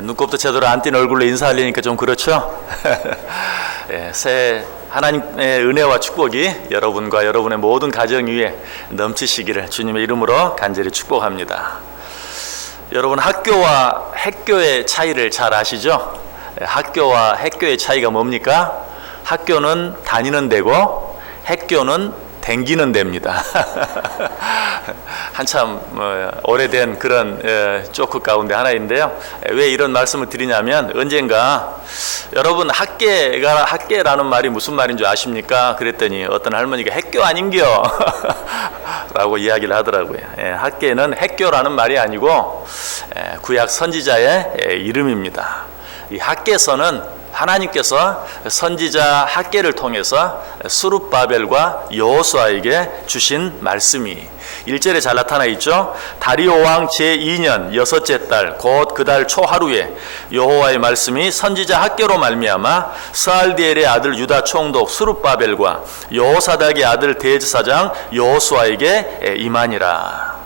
눈곱도 제대로 안 띈 얼굴로 인사하려니까 좀 그렇죠? 새해 하나님의 은혜와 축복이 여러분과 여러분의 모든 가정 위에 넘치시기를 주님의 이름으로 간절히 축복합니다. 여러분, 학교와 학교의 차이를 잘 아시죠? 학교와 학교의 차이가 뭡니까? 학교는 다니는 데고 학교는 댕기는 데입니다. 한참 오래된 그런 조크 가운데 하나인데요. 왜 이런 말씀을 드리냐면, 언젠가 여러분, 학계라는 말이 무슨 말인 줄 아십니까? 그랬더니 어떤 할머니가 학교 아닌겨 라고 이야기를 하더라고요. 학계는 학교라는 말이 아니고 구약 선지자의 이름입니다. 이 학계서는 하나님께서 선지자 학계를 통해서 스룹바벨과 여호수아에게 주신 말씀이 1절에 잘 나타나 있죠. 다리오 왕 제2년 여섯째 달 곧 그 달 초하루에 여호와의 말씀이 선지자 학계로 말미암아 스알디엘의 아들 유다 총독 스룹바벨과 여호사닥의 아들 대제사장 여호수아에게 임하니라.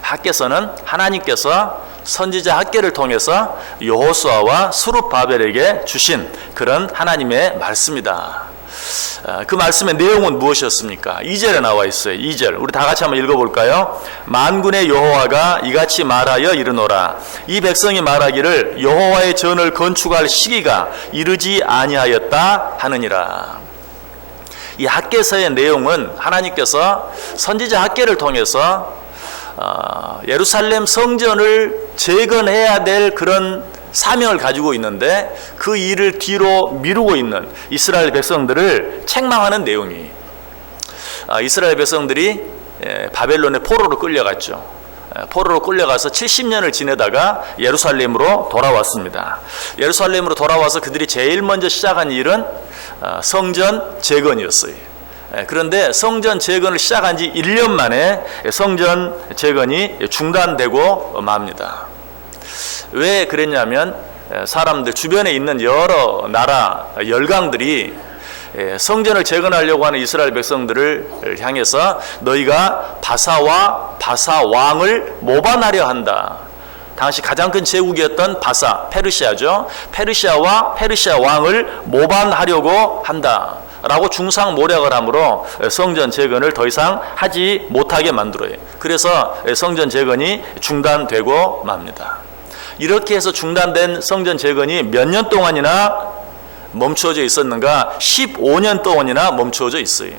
학계서는 하나님께서 선지자 학계를 통해서 여호수아와 스룹바벨에게 주신 그런 하나님의 말씀이다. 그 말씀의 내용은 무엇이었습니까? 2절에 나와 있어요. 2절 우리 다 같이 한번 읽어볼까요? 만군의 여호와가 이같이 말하여 이르노라. 이 백성이 말하기를 여호와의 전을 건축할 시기가 이르지 아니하였다 하느니라. 이 학계서의 내용은 하나님께서 선지자 학계를 통해서 예루살렘 성전을 재건해야 될 그런 사명을 가지고 있는데 그 일을 뒤로 미루고 있는 이스라엘 백성들을 책망하는 내용이, 이스라엘 백성들이 바벨론의 포로로 끌려갔죠. 포로로 끌려가서 70년을 지내다가 예루살렘으로 돌아왔습니다. 예루살렘으로 돌아와서 그들이 제일 먼저 시작한 일은 성전 재건이었어요. 그런데 성전 재건을 시작한 지 1년 만에 성전 재건이 중단되고 맙니다. 왜 그랬냐면 사람들 주변에 있는 여러 나라 열강들이 성전을 재건하려고 하는 이스라엘 백성들을 향해서 너희가 바사와 바사 왕을 모반하려 한다. 당시 가장 큰 제국이었던 바사, 페르시아죠. 페르시아와 페르시아 왕을 모반하려고 한다 라고 중상모략을 하므로 성전 재건을 더 이상 하지 못하게 만들어요. 그래서 성전 재건이 중단되고 맙니다. 이렇게 해서 중단된 성전 재건이 몇 년 동안이나 멈추어져 있었는가? 15년 동안이나 멈추어져 있어요.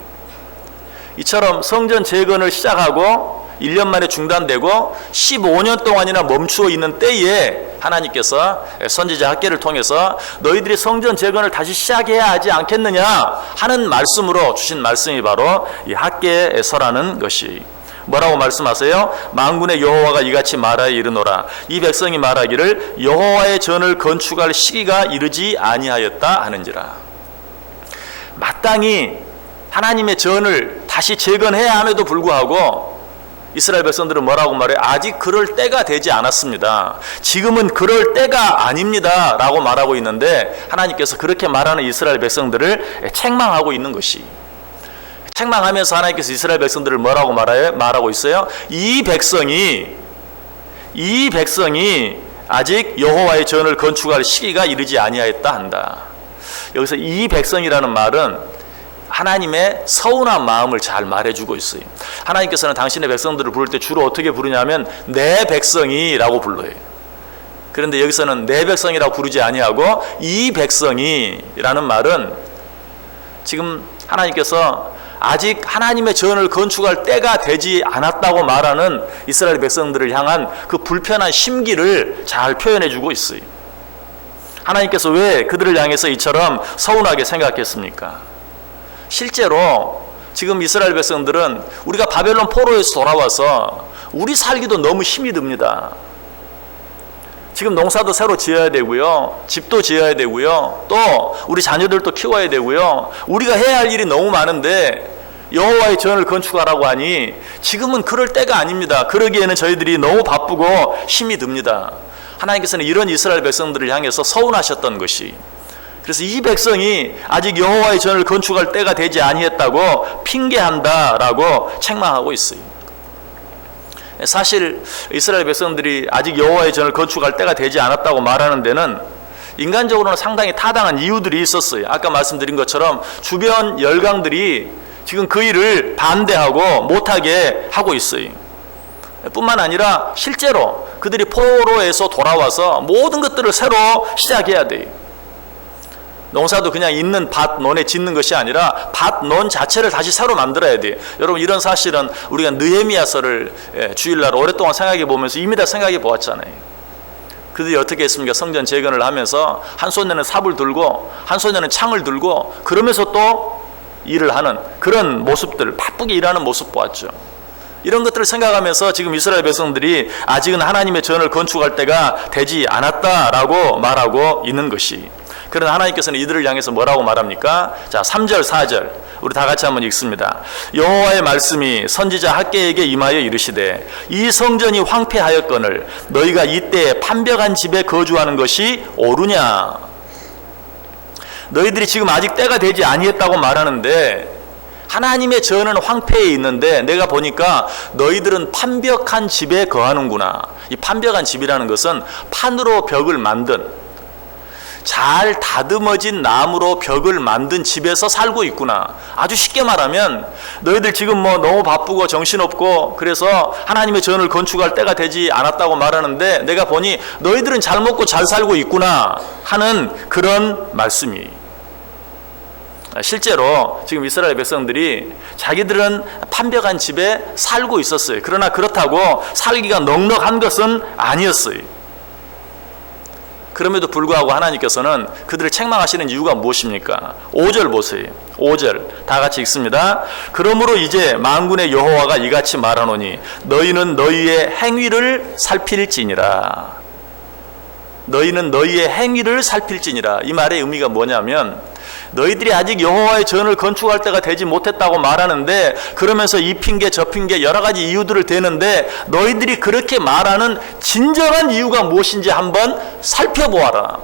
이처럼 성전 재건을 시작하고 1년 만에 중단되고 15년 동안이나 멈추어 있는 때에 하나님께서 선지자 학계를 통해서 너희들이 성전 재건을 다시 시작해야 하지 않겠느냐 하는 말씀으로 주신 말씀이 바로 이 학계서라는 것이. 뭐라고 말씀하세요? 만군의 여호와가 이같이 말하여 이르노라. 이 백성이 말하기를 여호와의 전을 건축할 시기가 이르지 아니하였다 하는지라. 마땅히 하나님의 전을 다시 재건해야 함에도 불구하고 이스라엘 백성들은 뭐라고 말해요? 아직 그럴 때가 되지 않았습니다. 지금은 그럴 때가 아닙니다 라고 말하고 있는데, 하나님께서 그렇게 말하는 이스라엘 백성들을 책망하고 있는 것이, 책망하면서 하나님께서 이스라엘 백성들을 뭐라고 말하고 있어요? 이 백성이 아직 여호와의 전을 건축할 시기가 이르지 아니하였다 한다. 여기서 이 백성이라는 말은 하나님의 서운한 마음을 잘 말해주고 있어요. 하나님께서는 당신의 백성들을 부를 때 주로 어떻게 부르냐면 내 백성이라고 불러요. 그런데 여기서는 내 백성이라고 부르지 아니하고 이 백성이라는 말은 지금 하나님께서 아직 하나님의 전을 건축할 때가 되지 않았다고 말하는 이스라엘 백성들을 향한 그 불편한 심기를 잘 표현해주고 있어요. 하나님께서 왜 그들을 향해서 이처럼 서운하게 생각했습니까? 실제로 지금 이스라엘 백성들은 우리가 바벨론 포로에서 돌아와서 우리 살기도 너무 힘이 듭니다. 지금 농사도 새로 지어야 되고요, 집도 지어야 되고요, 또 우리 자녀들도 키워야 되고요, 우리가 해야 할 일이 너무 많은데 여호와의 전을 건축하라고 하니 지금은 그럴 때가 아닙니다. 그러기에는 저희들이 너무 바쁘고 힘이 듭니다. 하나님께서는 이런 이스라엘 백성들을 향해서 서운하셨던 것이, 그래서 이 백성이 아직 여호와의 전을 건축할 때가 되지 아니했다고 핑계한다라고 책망하고 있어요. 사실 이스라엘 백성들이 아직 여호와의 전을 건축할 때가 되지 않았다고 말하는 데는 인간적으로는 상당히 타당한 이유들이 있었어요. 아까 말씀드린 것처럼 주변 열강들이 지금 그 일을 반대하고 못하게 하고 있어요. 뿐만 아니라 실제로 그들이 포로에서 돌아와서 모든 것들을 새로 시작해야 돼요. 농사도 그냥 있는 밭, 논에 짓는 것이 아니라 밭, 논 자체를 다시 새로 만들어야 돼요. 여러분, 이런 사실은 우리가 느헤미야서를 주일날 오랫동안 생각해 보면서 이미 다 생각해 보았잖아요. 그들이 어떻게 했습니까? 성전 재건을 하면서 한 손에는 삽을 들고 한 손에는 창을 들고 그러면서 또 일을 하는 그런 모습들, 바쁘게 일하는 모습 보았죠. 이런 것들을 생각하면서 지금 이스라엘 백성들이 아직은 하나님의 전을 건축할 때가 되지 않았다라고 말하고 있는 것이, 그러나 하나님께서는 이들을 향해서 뭐라고 말합니까? 자, 3절 4절 우리 다 같이 한번 읽습니다. 여호와의 말씀이 선지자 학개에게 임하여 이르시되 이 성전이 황폐하였거늘 너희가 이때 판벽한 집에 거주하는 것이 옳으냐. 너희들이 지금 아직 때가 되지 아니했다고 말하는데 하나님의 전은 황폐해 있는데 내가 보니까 너희들은 판벽한 집에 거하는구나. 이 판벽한 집이라는 것은 판으로 벽을 만든, 잘 다듬어진 나무로 벽을 만든 집에서 살고 있구나. 아주 쉽게 말하면 너희들 지금 뭐 너무 바쁘고 정신없고 그래서 하나님의 전을 건축할 때가 되지 않았다고 말하는데 내가 보니 너희들은 잘 먹고 잘 살고 있구나 하는 그런 말씀이, 실제로 지금 이스라엘 백성들이 자기들은 판벽한 집에 살고 있었어요. 그러나 그렇다고 살기가 넉넉한 것은 아니었어요. 그럼에도 불구하고 하나님께서는 그들을 책망하시는 이유가 무엇입니까? 5절 보세요. 5절 다 같이 읽습니다. 그러므로 이제 만군의 여호와가 이같이 말하노니 너희는 너희의 행위를 살필지니라. 너희는 너희의 행위를 살필지니라. 이 말의 의미가 뭐냐면 너희들이 아직 여호와의 전을 건축할 때가 되지 못했다고 말하는데 그러면서 이 핑계 저 핑계 여러 가지 이유들을 대는데 너희들이 그렇게 말하는 진정한 이유가 무엇인지 한번 살펴보아라.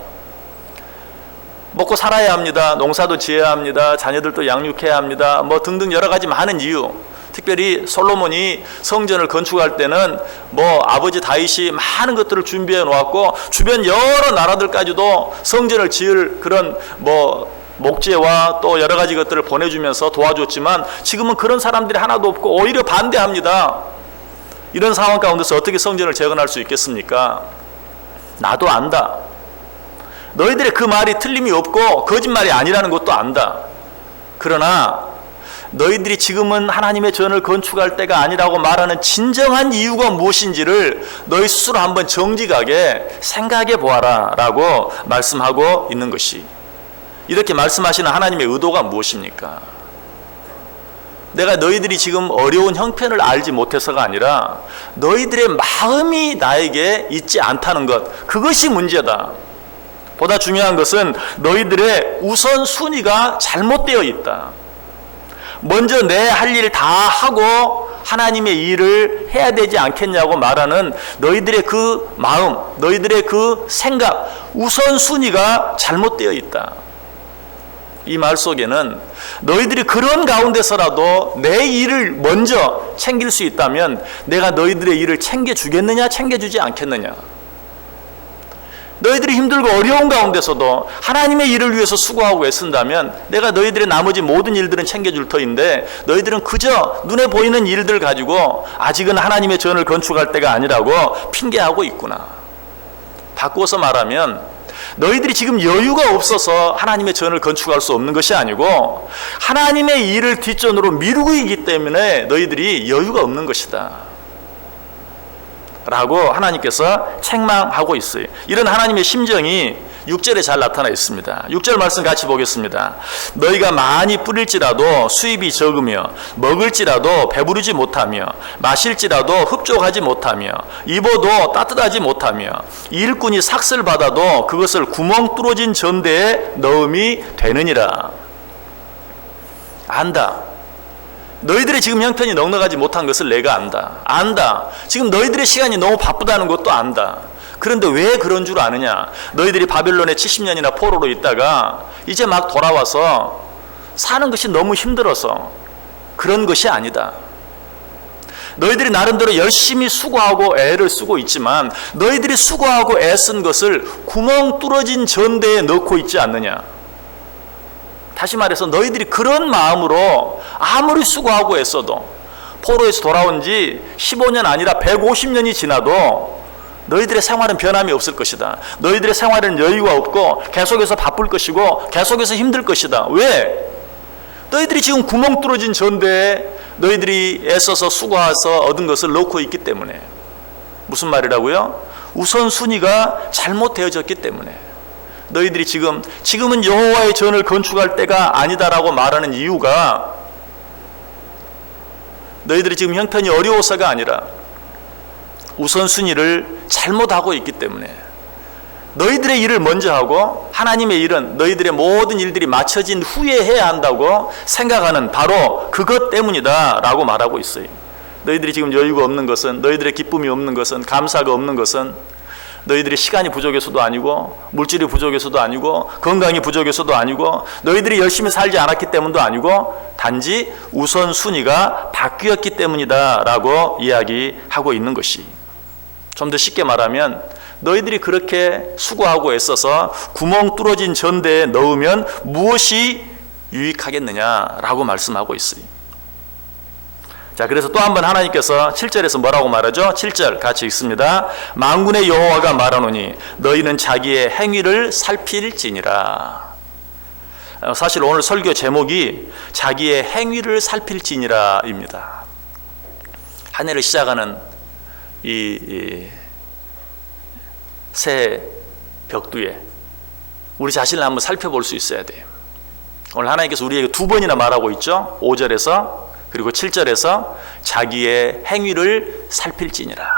먹고 살아야 합니다. 농사도 지어야 합니다. 자녀들도 양육해야 합니다. 뭐 등등 여러 가지 많은 이유. 특별히 솔로몬이 성전을 건축할 때는 뭐 아버지 다윗이 많은 것들을 준비해 놓았고 주변 여러 나라들까지도 성전을 지을 그런 뭐 목재와 또 여러 가지 것들을 보내주면서 도와줬지만 지금은 그런 사람들이 하나도 없고 오히려 반대합니다. 이런 상황 가운데서 어떻게 성전을 재건할 수 있겠습니까? 나도 안다. 너희들의 그 말이 틀림이 없고 거짓말이 아니라는 것도 안다. 그러나 너희들이 지금은 하나님의 전을 건축할 때가 아니라고 말하는 진정한 이유가 무엇인지를 너희 스스로 한번 정직하게 생각해 보아라 라고 말씀하고 있는 것이, 이렇게 말씀하시는 하나님의 의도가 무엇입니까? 내가 너희들이 지금 어려운 형편을 알지 못해서가 아니라 너희들의 마음이 나에게 있지 않다는 것, 그것이 문제다. 보다 중요한 것은 너희들의 우선순위가 잘못되어 있다. 먼저 내 할 일 다 하고 하나님의 일을 해야 되지 않겠냐고 말하는 너희들의 그 마음, 너희들의 그 생각, 우선순위가 잘못되어 있다. 이 말 속에는 너희들이 그런 가운데서라도 내 일을 먼저 챙길 수 있다면 내가 너희들의 일을 챙겨주겠느냐 챙겨주지 않겠느냐. 너희들이 힘들고 어려운 가운데서도 하나님의 일을 위해서 수고하고 애쓴다면 내가 너희들의 나머지 모든 일들은 챙겨줄 터인데 너희들은 그저 눈에 보이는 일들 가지고 아직은 하나님의 전을 건축할 때가 아니라고 핑계하고 있구나. 바꾸어서 말하면 너희들이 지금 여유가 없어서 하나님의 전을 건축할 수 없는 것이 아니고 하나님의 일을 뒷전으로 미루고 있기 때문에 너희들이 여유가 없는 것이다 라고 하나님께서 책망하고 있어요. 이런 하나님의 심정이 6절에 잘 나타나 있습니다. 6절 말씀 같이 보겠습니다. 너희가 많이 뿌릴지라도 수입이 적으며 먹을지라도 배부르지 못하며 마실지라도 흡족하지 못하며 입어도 따뜻하지 못하며 일꾼이 삭슬 받아도 그것을 구멍 뚫어진 전대에 넣음이 되느니라. 안다. 너희들의 지금 형편이 넉넉하지 못한 것을 내가 안다. 지금 너희들의 시간이 너무 바쁘다는 것도 안다. 그런데 왜 그런 줄 아느냐? 너희들이 바벨론에 70년이나 포로로 있다가 이제 막 돌아와서 사는 것이 너무 힘들어서 그런 것이 아니다. 너희들이 나름대로 열심히 수고하고 애를 쓰고 있지만 너희들이 수고하고 애쓴 것을 구멍 뚫어진 전대에 넣고 있지 않느냐. 다시 말해서 너희들이 그런 마음으로 아무리 수고하고 애써도 포로에서 돌아온 지 15년 아니라 150년이 지나도 너희들의 생활은 변함이 없을 것이다. 너희들의 생활에는 여유가 없고 계속해서 바쁠 것이고 계속해서 힘들 것이다. 왜? 너희들이 지금 구멍 뚫어진 전대에 너희들이 애써서 수고해서 얻은 것을 넣고 있기 때문에. 무슨 말이라고요? 우선순위가 잘못되어졌기 때문에. 너희들이 지금은 여호와의 전을 건축할 때가 아니다라고 말하는 이유가 너희들이 지금 형편이 어려워서가 아니라 우선순위를 잘못하고 있기 때문에. 너희들의 일을 먼저 하고 하나님의 일은 너희들의 모든 일들이 마쳐진 후에 해야 한다고 생각하는 바로 그것 때문이다 라고 말하고 있어요. 너희들이 지금 여유가 없는 것은, 너희들의 기쁨이 없는 것은, 감사가 없는 것은 너희들이 시간이 부족해서도 아니고 물질이 부족해서도 아니고 건강이 부족해서도 아니고 너희들이 열심히 살지 않았기 때문도 아니고 단지 우선순위가 바뀌었기 때문이다 라고 이야기하고 있는 것이. 좀 더 쉽게 말하면 너희들이 그렇게 수고하고 애써서 구멍 뚫어진 전대에 넣으면 무엇이 유익하겠느냐라고 말씀하고 있어요. 자, 그래서 또 한 번 하나님께서 7절에서 뭐라고 말하죠? 7절 같이 읽습니다. 만군의 여호와가 말하노니 너희는 자기의 행위를 살필지니라. 사실 오늘 설교 제목이 자기의 행위를 살필지니라입니다. 한 해를 시작하는 이 새 벽두에 우리 자신을 한번 살펴볼 수 있어야 돼요. 오늘 하나님께서 우리에게 두 번이나 말하고 있죠. 5절에서 그리고 7절에서 자기의 행위를 살필지니라.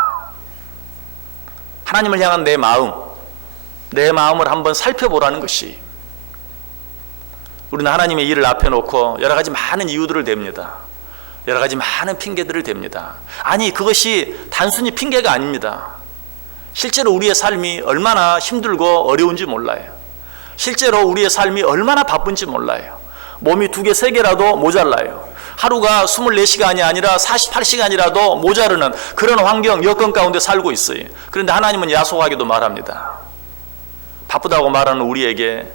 하나님을 향한 내 마음을 한번 살펴보라는 것이. 우리는 하나님의 일을 앞에 놓고 여러 가지 많은 이유들을 댑니다. 여러 가지 많은 핑계들을 댑니다. 아니, 그것이 단순히 핑계가 아닙니다. 실제로 우리의 삶이 얼마나 힘들고 어려운지 몰라요. 실제로 우리의 삶이 얼마나 바쁜지 몰라요. 몸이 2개, 3개라도 모자라요. 하루가 24시간이 아니라 48시간이라도 모자르는 그런 환경, 여건 가운데 살고 있어요. 그런데 하나님은 야속하게도 말합니다. 바쁘다고 말하는 우리에게,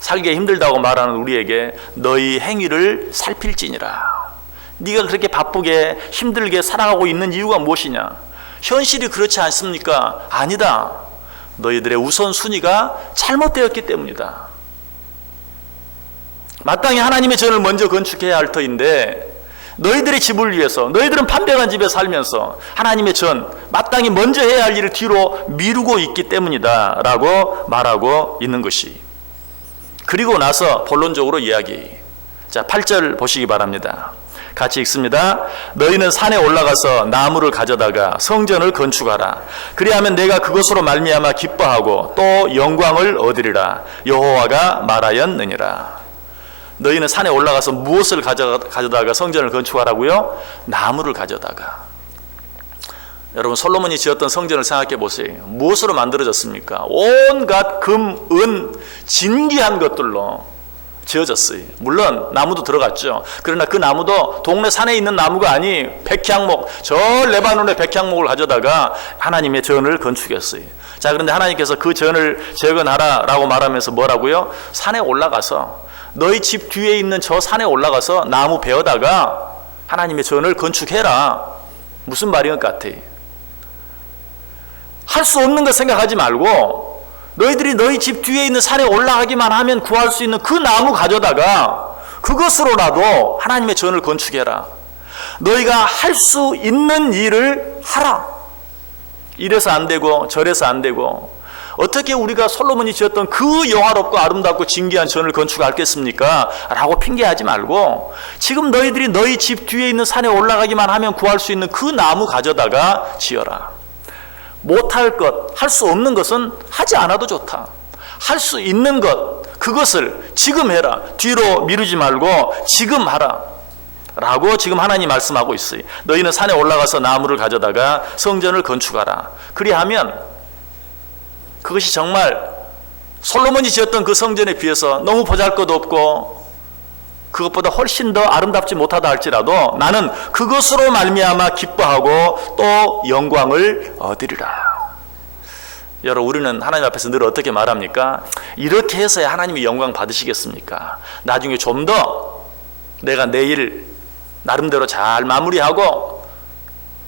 살기 힘들다고 말하는 우리에게 너희 행위를 살필지니라. 네가 그렇게 바쁘게 힘들게 살아가고 있는 이유가 무엇이냐? 현실이 그렇지 않습니까? 아니다. 너희들의 우선순위가 잘못되었기 때문이다. 마땅히 하나님의 전을 먼저 건축해야 할 터인데 너희들의 집을 위해서, 너희들은 판별한 집에 살면서 하나님의 전, 마땅히 먼저 해야 할 일을 뒤로 미루고 있기 때문이다 라고 말하고 있는 것이. 그리고 나서 본론적으로 이야기. 자, 8절 보시기 바랍니다. 같이 읽습니다. 너희는 산에 올라가서 나무를 가져다가 성전을 건축하라. 그리하면 내가 그것으로 말미암아 기뻐하고 또 영광을 얻으리라. 여호와가 말하였느니라. 너희는 산에 올라가서 무엇을 가져다가 성전을 건축하라고요? 나무를 가져다가. 여러분, 솔로몬이 지었던 성전을 생각해 보세요. 무엇으로 만들어졌습니까? 온갖 금, 은, 진귀한 것들로 지어졌어요. 물론 나무도 들어갔죠. 그러나 그 나무도 동네 산에 있는 나무가 아니 백향목, 저 레바논의 백향목을 가져다가 하나님의 전을 건축했어요. 자, 그런데 하나님께서 그 전을 재건하라라고 말하면서 뭐라고요? 산에 올라가서, 너희 집 뒤에 있는 저 산에 올라가서 나무 베어다가 하나님의 전을 건축해라. 무슨 말인 것 같아? 할 수 없는 거 생각하지 말고 너희들이 너희 집 뒤에 있는 산에 올라가기만 하면 구할 수 있는 그 나무 가져다가 그것으로라도 하나님의 전을 건축해라. 너희가 할 수 있는 일을 하라. 이래서 안 되고 저래서 안 되고 어떻게 우리가 솔로몬이 지었던 그 영화롭고 아름답고 진귀한 전을 건축하겠습니까? 라고 핑계하지 말고 지금 너희들이 너희 집 뒤에 있는 산에 올라가기만 하면 구할 수 있는 그 나무 가져다가 지어라. 못할 것, 할 수 없는 것은 하지 않아도 좋다. 할 수 있는 것, 그것을 지금 해라. 뒤로 미루지 말고 지금 하라. 라고 지금 하나님 말씀하고 있어요. 너희는 산에 올라가서 나무를 가져다가 성전을 건축하라. 그리하면 그것이 정말 솔로몬이 지었던 그 성전에 비해서 너무 보잘것없고 그것보다 훨씬 더 아름답지 못하다 할지라도 나는 그것으로 말미암아 기뻐하고 또 영광을 얻으리라. 여러분, 우리는 하나님 앞에서 늘 어떻게 말합니까? 이렇게 해서야 하나님이 영광 받으시겠습니까? 나중에 좀 더 내가 내일 나름대로 잘 마무리하고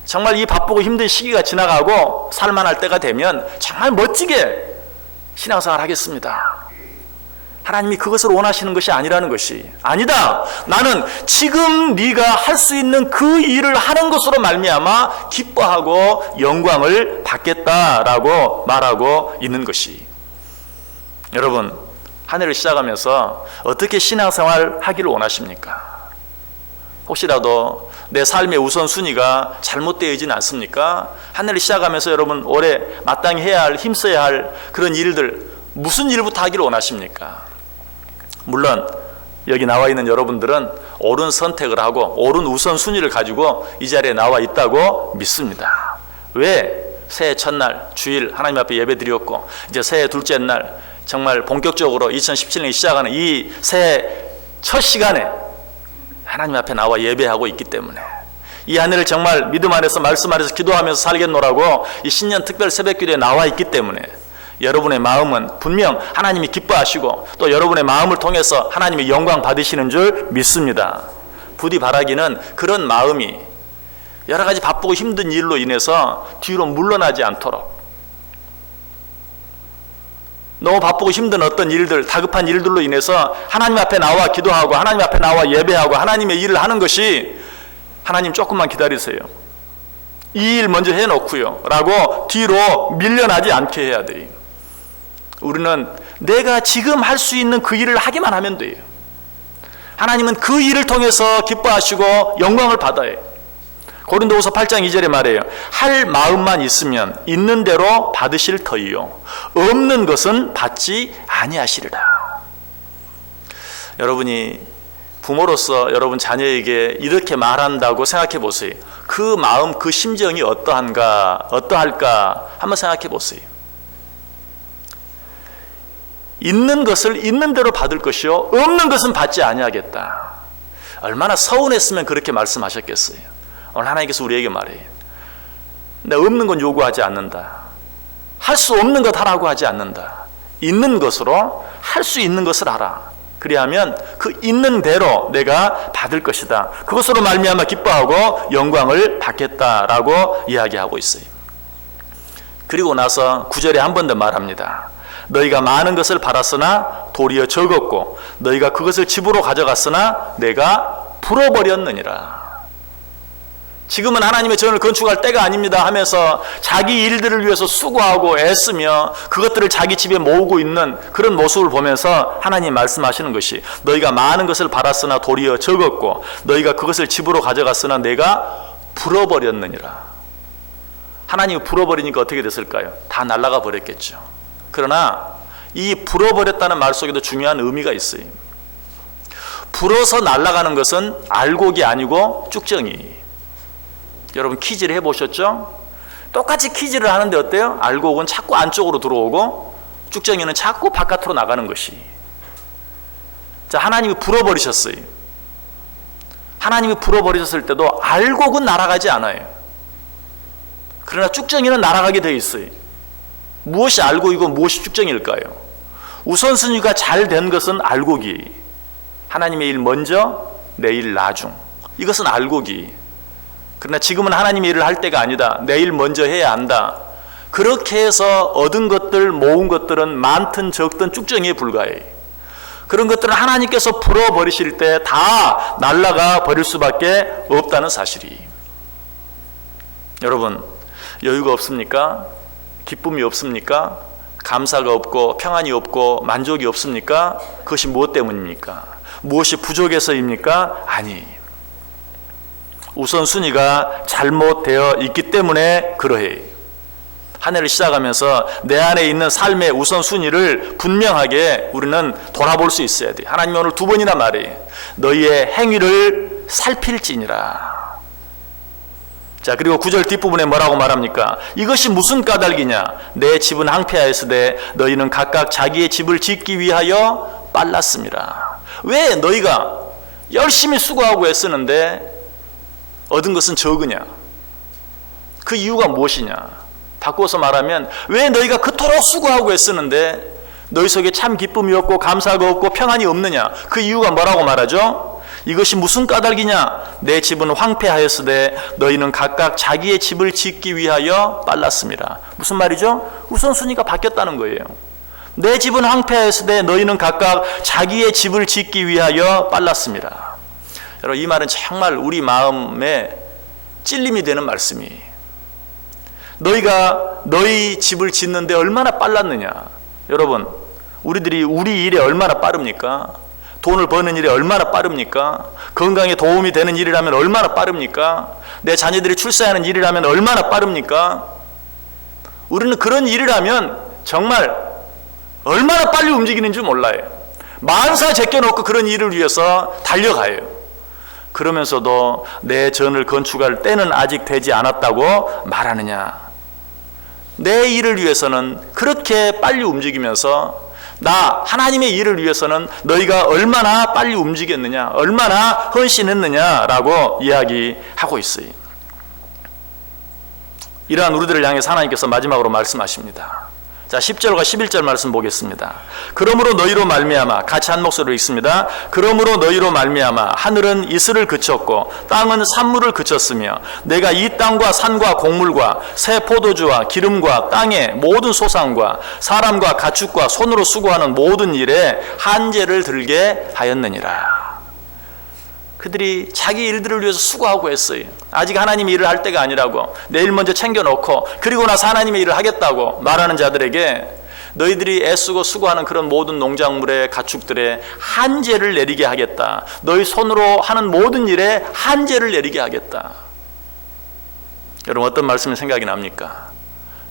정말 이 바쁘고 힘든 시기가 지나가고 살만할 때가 되면 정말 멋지게 신앙생활 하겠습니다. 하나님이 그것을 원하시는 것이 아니라는 것이, 아니다, 나는 지금 네가 할 수 있는 그 일을 하는 것으로 말미암아 기뻐하고 영광을 받겠다라고 말하고 있는 것이. 여러분, 한 해를 시작하면서 어떻게 신앙생활 하기를 원하십니까? 혹시라도 내 삶의 우선순위가 잘못되어 있지는 않습니까? 한 해를 시작하면서 여러분 올해 마땅히 해야 할, 힘써야 할 그런 일들, 무슨 일부터 하기를 원하십니까? 물론 여기 나와 있는 여러분들은 옳은 선택을 하고 옳은 우선순위를 가지고 이 자리에 나와 있다고 믿습니다. 왜? 새해 첫날 주일 하나님 앞에 예배 드렸고 이제 새해 둘째 날 정말 본격적으로 2017년이 시작하는 이 새해 첫 시간에 하나님 앞에 나와 예배하고 있기 때문에 이 한 해를 정말 믿음 안에서 말씀 안에서 기도하면서 살겠노라고 이 신년 특별 새벽기도에 나와 있기 때문에 여러분의 마음은 분명 하나님이 기뻐하시고 또 여러분의 마음을 통해서 하나님의 영광 받으시는 줄 믿습니다. 부디 바라기는 그런 마음이 여러 가지 바쁘고 힘든 일로 인해서 뒤로 물러나지 않도록, 너무 바쁘고 힘든 어떤 일들, 다급한 일들로 인해서 하나님 앞에 나와 기도하고 하나님 앞에 나와 예배하고 하나님의 일을 하는 것이 하나님 조금만 기다리세요, 이 일 먼저 해놓고요 라고 뒤로 밀려나지 않게 해야 돼요. 우리는 내가 지금 할 수 있는 그 일을 하기만 하면 돼요. 하나님은 그 일을 통해서 기뻐하시고 영광을 받아요. 고린도후서 8장 2절에 말해요. 할 마음만 있으면 있는 대로 받으실 터이요 없는 것은 받지 아니하시리라. 여러분이 부모로서 여러분 자녀에게 이렇게 말한다고 생각해 보세요. 그 마음, 그 심정이 어떠할까 한번 생각해 보세요. 있는 것을 있는 대로 받을 것이요 없는 것은 받지 아니하겠다. 얼마나 서운했으면 그렇게 말씀하셨겠어요. 오늘 하나님께서 우리에게 말해요. 내가 없는 건 요구하지 않는다. 할 수 없는 것 하라고 하지 않는다. 있는 것으로 할 수 있는 것을 하라. 그리하면 그 있는 대로 내가 받을 것이다. 그것으로 말미암아 기뻐하고 영광을 받겠다라고 이야기하고 있어요. 그리고 나서 9절에 한 번 더 말합니다. 너희가 많은 것을 바랐으나 도리어 적었고 너희가 그것을 집으로 가져갔으나 내가 풀어버렸느니라. 지금은 하나님의 전을 건축할 때가 아닙니다 하면서 자기 일들을 위해서 수고하고 애쓰며 그것들을 자기 집에 모으고 있는 그런 모습을 보면서 하나님 말씀하시는 것이, 너희가 많은 것을 바랐으나 도리어 적었고 너희가 그것을 집으로 가져갔으나 내가 풀어버렸느니라. 하나님이 풀어버리니까 어떻게 됐을까요? 다 날아가 버렸겠죠. 그러나 이 풀어버렸다는 말 속에도 중요한 의미가 있어요. 불어서 날아가는 것은 알곡이 아니고 쭉정이. 여러분 퀴즈를 해보셨죠? 똑같이 퀴즈를 하는데 어때요? 알곡은 자꾸 안쪽으로 들어오고 쭉정이는 자꾸 바깥으로 나가는 것이. 자, 하나님이 불어버리셨어요. 하나님이 불어버리셨을 때도 알곡은 날아가지 않아요. 그러나 쭉정이는 날아가게 되어 있어요. 무엇이 알곡이고 무엇이 쭉정일까요? 우선순위가 잘 된 것은 알곡이, 하나님의 일 먼저 내 일 나중, 이것은 알곡이. 그러나 지금은 하나님의 일을 할 때가 아니다, 내 일 먼저 해야 한다. 그렇게 해서 얻은 것들, 모은 것들은 많든 적든 쭉정이에 불과해. 그런 것들은 하나님께서 풀어버리실 때 다 날아가 버릴 수밖에 없다는 사실이. 여러분 여유가 없습니까? 기쁨이 없습니까? 감사가 없고 평안이 없고 만족이 없습니까? 그것이 무엇 때문입니까? 무엇이 부족해서입니까? 아니, 우선순위가 잘못되어 있기 때문에 그러해. 한 해를 시작하면서 내 안에 있는 삶의 우선순위를 분명하게 우리는 돌아볼 수 있어야 돼. 하나님이 오늘 2번이나 말해. 너희의 행위를 살필지니라. 자, 그리고 9절 뒷부분에 뭐라고 말합니까? 이것이 무슨 까닭이냐? 내 집은 항폐하였으되 너희는 각각 자기의 집을 짓기 위하여 빨랐습니다. 왜 너희가 열심히 수고하고 애쓰는데 얻은 것은 적으냐? 그 이유가 무엇이냐? 바꿔서 말하면 왜 너희가 그토록 수고하고 애쓰는데 너희 속에 참 기쁨이 없고 감사가 없고 평안이 없느냐? 그 이유가 뭐라고 말하죠? 이것이 무슨 까닭이냐? 내 집은 황폐하였으되 너희는 각각 자기의 집을 짓기 위하여 빨랐습니다. 무슨 말이죠? 우선순위가 바뀌었다는 거예요. 내 집은 황폐하였으되 너희는 각각 자기의 집을 짓기 위하여 빨랐습니다. 여러분, 이 말은 정말 우리 마음에 찔림이 되는 말씀이에요. 너희가 너희 집을 짓는데 얼마나 빨랐느냐? 여러분, 우리들이 우리 일에 얼마나 빠릅니까? 돈을 버는 일에 얼마나 빠릅니까? 건강에 도움이 되는 일이라면 얼마나 빠릅니까? 내 자녀들이 출세하는 일이라면 얼마나 빠릅니까? 우리는 그런 일이라면 정말 얼마나 빨리 움직이는 줄 몰라요. 만사 제껴놓고 그런 일을 위해서 달려가요. 그러면서도 내 전을 건축할 때는 아직 되지 않았다고 말하느냐? 내 일을 위해서는 그렇게 빨리 움직이면서 나 하나님의 일을 위해서는 너희가 얼마나 빨리 움직였느냐, 얼마나 헌신했느냐라고 이야기하고 있어요. 이러한 우리들을 향해서 하나님께서 마지막으로 말씀하십니다. 자, 10절과 11절 말씀 보겠습니다. 그러므로 너희로 말미암아, 같이 한 목소리로 읽습니다. 그러므로 너희로 말미암아 하늘은 이슬을 그쳤고 땅은 산물을 그쳤으며 내가 이 땅과 산과 곡물과 새 포도주와 기름과 땅의 모든 소산과 사람과 가축과 손으로 수고하는 모든 일에 한제를 들게 하였느니라. 그들이 자기 일들을 위해서 수고하고 했어요. 아직 하나님의 일을 할 때가 아니라고, 내일 먼저 챙겨놓고 그리고 나서 하나님의 일을 하겠다고 말하는 자들에게 너희들이 애쓰고 수고하는 그런 모든 농작물의 가축들의 한제를 내리게 하겠다. 너희 손으로 하는 모든 일에 한제를 내리게 하겠다. 여러분, 어떤 말씀이 생각이 납니까?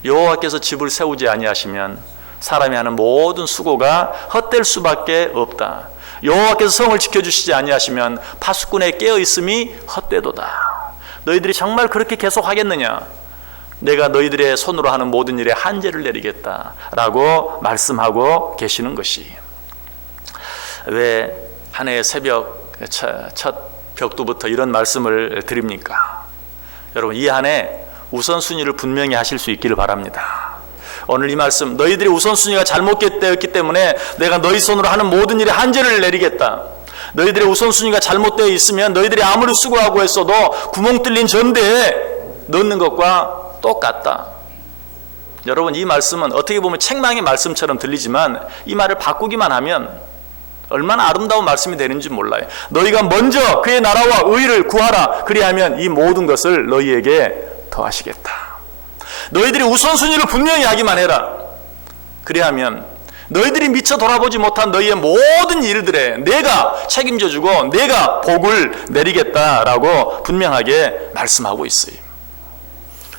여호와께서 집을 세우지 아니하시면 사람이 하는 모든 수고가 헛될 수밖에 없다. 여호와께서 성을 지켜주시지 아니하시면 파수꾼에 깨어있음이 헛되도다. 너희들이 정말 그렇게 계속 하겠느냐? 내가 너희들의 손으로 하는 모든 일에 한제를 내리겠다라고 말씀하고 계시는 것이, 왜 한 해의 새벽 첫 벽두부터 이런 말씀을 드립니까? 여러분, 이 한 해 우선순위를 분명히 하실 수 있기를 바랍니다. 오늘 이 말씀, 너희들이 우선순위가 잘못되었기 때문에 내가 너희 손으로 하는 모든 일에 한제를 내리겠다. 너희들의 우선순위가 잘못되어 있으면 너희들이 아무리 수고하고 했어도 구멍 뚫린 전대에 넣는 것과 똑같다. 여러분, 이 말씀은 어떻게 보면 책망의 말씀처럼 들리지만 이 말을 바꾸기만 하면 얼마나 아름다운 말씀이 되는지 몰라요. 너희가 먼저 그의 나라와 의를 구하라. 그리하면 이 모든 것을 너희에게 더하시겠다. 너희들이 우선순위를 분명히 하기만 해라. 그리하면 너희들이 미처 돌아보지 못한 너희의 모든 일들에 내가 책임져주고 내가 복을 내리겠다라고 분명하게 말씀하고 있어요.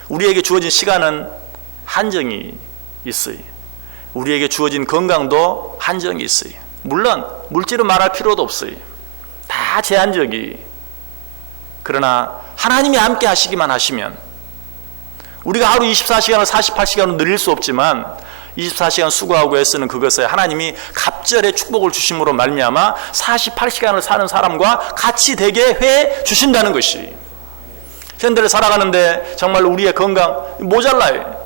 우리에게 주어진 시간은 한정이 있어요. 우리에게 주어진 건강도 한정이 있어요. 물론 물질은 말할 필요도 없어요. 다 제한적이. 그러나 하나님이 함께 하시기만 하시면, 우리가 하루 24시간을 48시간으로 늘릴 수 없지만 24시간 수고하고 애쓰는 그것에 하나님이 갑절의 축복을 주심으로 말미암아 48시간을 사는 사람과 같이 되게 해 주신다는 것이, 현대를 살아가는데 정말 우리의 건강 모자라요.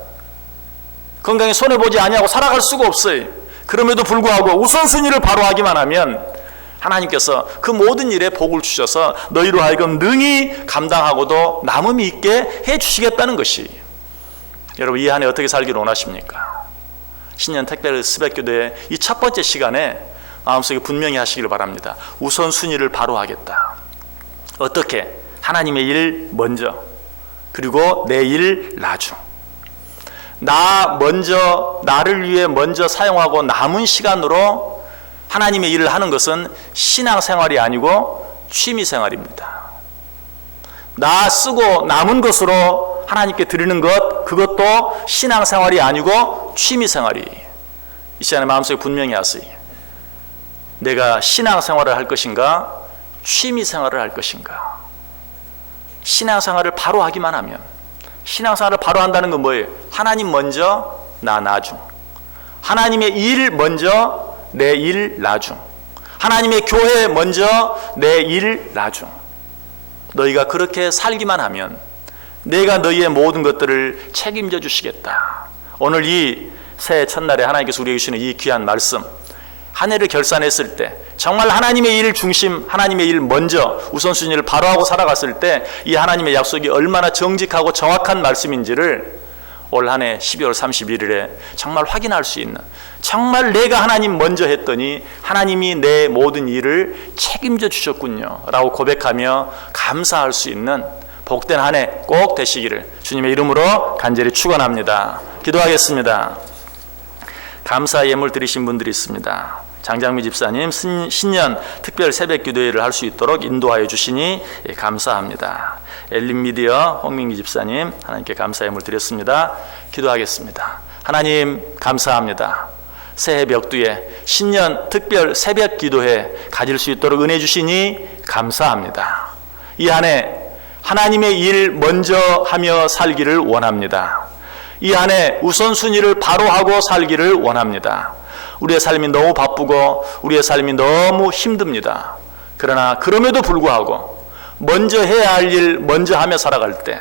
건강에 손해보지 아니하고 살아갈 수가 없어요. 그럼에도 불구하고 우선순위를 바로 하기만 하면 하나님께서 그 모든 일에 복을 주셔서 너희로 하여금 능히 감당하고도 남음이 있게 해 주시겠다는 것이, 여러분, 이 한 해 어떻게 살기를 원하십니까? 신년 특별 스백교대의 이 첫 번째 시간에 마음속에 분명히 하시기를 바랍니다. 우선순위를 바로 하겠다. 어떻게? 하나님의 일 먼저, 그리고 내 일 나중. 나를 위해 먼저 사용하고 남은 시간으로 하나님의 일을 하는 것은 신앙생활이 아니고 취미생활입니다. 나 쓰고 남은 것으로 하나님께 드리는 것, 그것도 신앙생활이 아니고 취미생활이. 이 시간에 마음속에 분명히 하세요. 내가 신앙생활을 할 것인가, 취미생활을 할 것인가. 신앙생활을 바로 하기만 하면, 신앙생활을 바로 한다는 건 뭐예요? 하나님 먼저, 나 나중. 하나님의 일 먼저, 내 일 나중. 하나님의 교회 먼저, 내 일 나중. 너희가 그렇게 살기만 하면 내가 너희의 모든 것들을 책임져 주시겠다. 오늘 이 새해 첫날에 하나님께서 우리에게 주시는 이 귀한 말씀, 한 해를 결산했을 때 정말 하나님의 일 중심, 하나님의 일 먼저 우선순위를 바로하고 살아갔을 때 이 하나님의 약속이 얼마나 정직하고 정확한 말씀인지를 올 한 해 12월 31일에 정말 확인할 수 있는, 정말 내가 하나님 먼저 했더니 하나님이 내 모든 일을 책임져 주셨군요 라고 고백하며 감사할 수 있는 복된 한 해 꼭 되시기를 주님의 이름으로 간절히 축원합니다. 기도하겠습니다. 감사 예물 드리신 분들이 있습니다. 장장미 집사님 신년 특별 새벽 기도회를 할 수 있도록 인도하여 주시니 감사합니다. 엘린미디어 홍민기 집사님 하나님께 감사 예물 드렸습니다. 기도하겠습니다. 하나님 감사합니다. 새해 벽두에 신년 특별 새벽 기도회 가질 수 있도록 은혜 주시니 감사합니다. 이 한 해 하나님의 일 먼저 하며 살기를 원합니다. 이 한 해 우선순위를 바로 하고 살기를 원합니다. 우리의 삶이 너무 바쁘고 우리의 삶이 너무 힘듭니다. 그러나 그럼에도 불구하고 먼저 해야 할 일 먼저 하며 살아갈 때,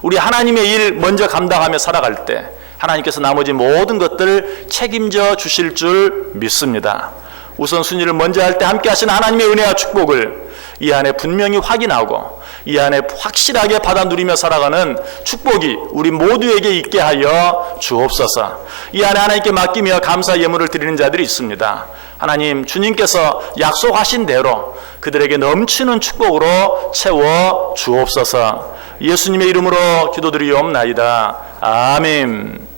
우리 하나님의 일 먼저 감당하며 살아갈 때 하나님께서 나머지 모든 것들을 책임져 주실 줄 믿습니다. 우선순위를 먼저 할 때 함께 하시는 하나님의 은혜와 축복을 이 안에 분명히 확인하고 이 안에 확실하게 받아 누리며 살아가는 축복이 우리 모두에게 있게 하여 주옵소서. 이 안에 하나님께 맡기며 감사 예물을 드리는 자들이 있습니다. 하나님, 주님께서 약속하신 대로 그들에게 넘치는 축복으로 채워 주옵소서. 예수님의 이름으로 기도드리옵나이다. 아멘.